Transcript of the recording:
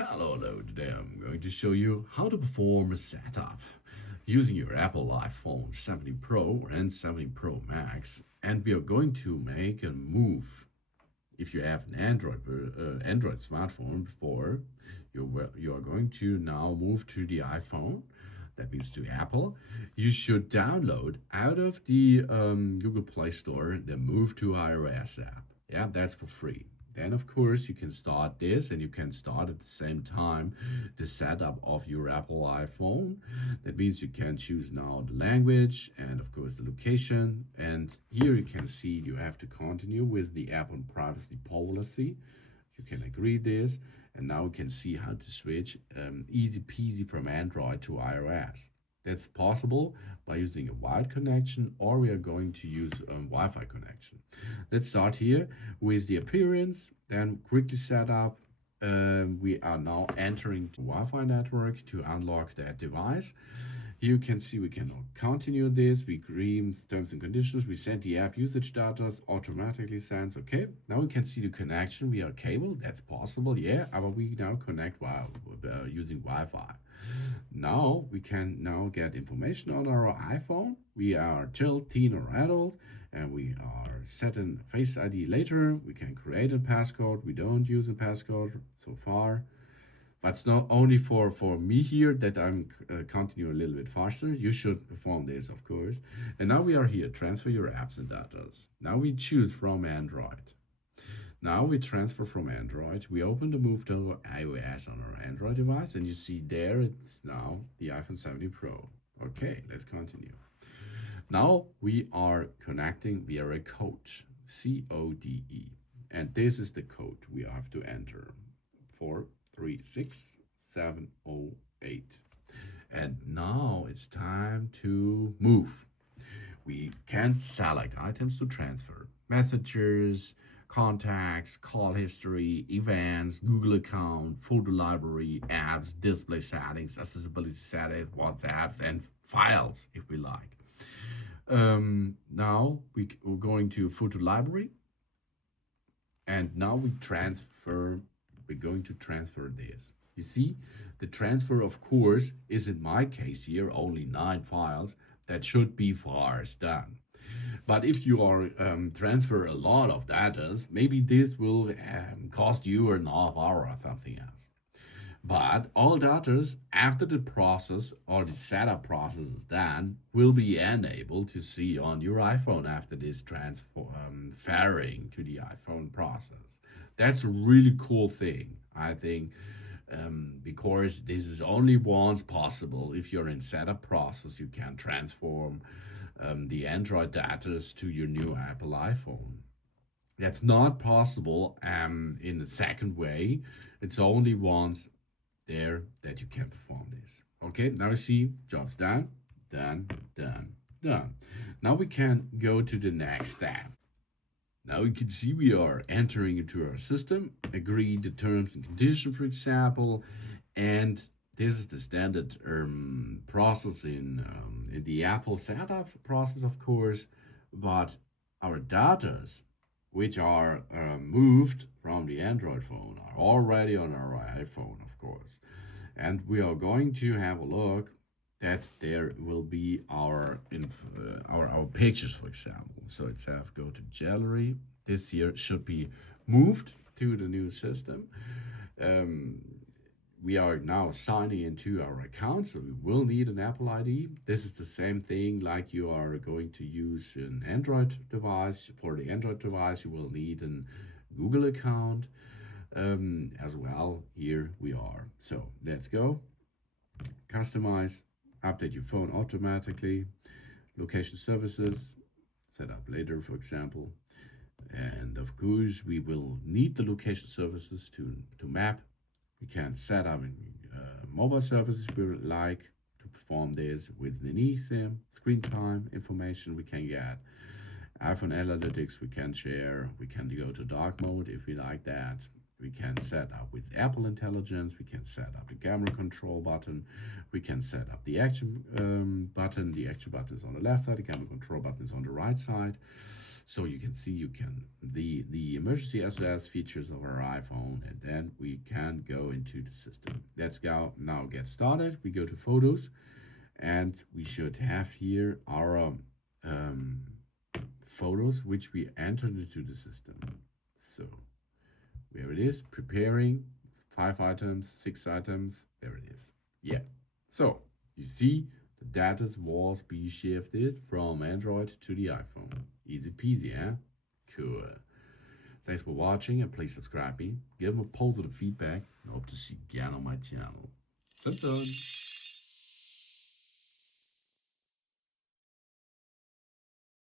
Hello, today I'm going to show you how to perform a setup using your Apple iPhone 17 Pro and 17 Pro Max, and we are going to make a move. If you have an Android smartphone before, you are going to now move to the iPhone. That means to Apple. You should download out of the Google Play Store the Move to iOS app. Yeah, that's for free. Then, of course, you can start this and you can start at the same time the setup of your Apple iPhone. That means you can choose now the language and, of course, the location. And here you can see you have to continue with the Apple privacy policy. You can agree this. And now you can see how to switch easy peasy from Android to iOS. That's possible by using a wired connection, or we are going to use a Wi-Fi connection. Let's start here with the appearance, then quickly set up. We are now entering the Wi-Fi network to unlock that device. You can see we can continue this. We agree terms and conditions. We send the app usage data automatically sends. Okay, now we can see the connection via cable. That's possible, yeah. But we now connect while using Wi-Fi. Now we can now get information on our iPhone. We are child, teen, or adult, and we are setting Face ID later. We can create a passcode. We don't use a passcode so far. But it's not only for me here that I'm continue a little bit faster. You should perform this, of course. And now we are here, transfer your apps and data. Now we choose from Android. Now we transfer from Android. We open the move to iOS on our Android device, and you see there it's now the iPhone 17 Pro. Okay, let's continue. Now we are connecting via a code, CODE. And this is the code we have to enter. 436708. And now it's time to move. We can select items to transfer, messages, contacts, call history, events, Google account, photo library, apps, display settings, accessibility settings, WhatsApps, and files if we like. Now we're going to photo library, and now we're going to transfer this. You see, the transfer, of course, is in my case here only 9 files. That should be fast done. But if you are transfer a lot of data, maybe this will cost you an half hour or something else. But all data after the process or the setup process is done will be enabled to see on your iPhone after this transferring to the iPhone process. That's a really cool thing, I think, because this is only once possible. If you're in setup process, you can transform the Android data to your new Apple iPhone. That's not possible in the second way. It's only once there that you can perform this. Okay, now you see jobs done, done, done, done. Now we can go to the next step. Now you can see we are entering into our system, agree the terms and conditions, for example, and this is the standard process in the Apple setup process, of course, but our data, which are moved from the Android phone, are already on our iPhone, of course. And we are going to have a look that there will be our pictures, for example. So it's have go to gallery. This here should be moved to the new system. We are now signing into our account, so we will need an Apple ID. This is the same thing like you are going to use an Android device. For the Android device, you will need an Google account as well. Here we are. So let's go. Customize, update your phone automatically, location services, set up later, for example. And of course, we will need the location services to map. We can set up mobile services we would like to perform this with the eSIM, screen time information we can get. iPhone analytics we can share. We can go to dark mode if we like that. We can set up with Apple Intelligence. We can set up the camera control button. We can set up the action button. The action button is on the left side. The camera control button is on the right side. So you can see the emergency SOS features of our iPhone, and then we can go into the system. Let's go now get started. We go to photos, and we should have here our photos which we entered into the system. So where it is, preparing 5 items, 6 items, there it is. Yeah. So you see the data was being shifted from Android to the iPhone. Easy peasy, eh? Cool. Thanks for watching, and please subscribe me. Give me positive feedback, and hope to see you again on my channel. Sit down.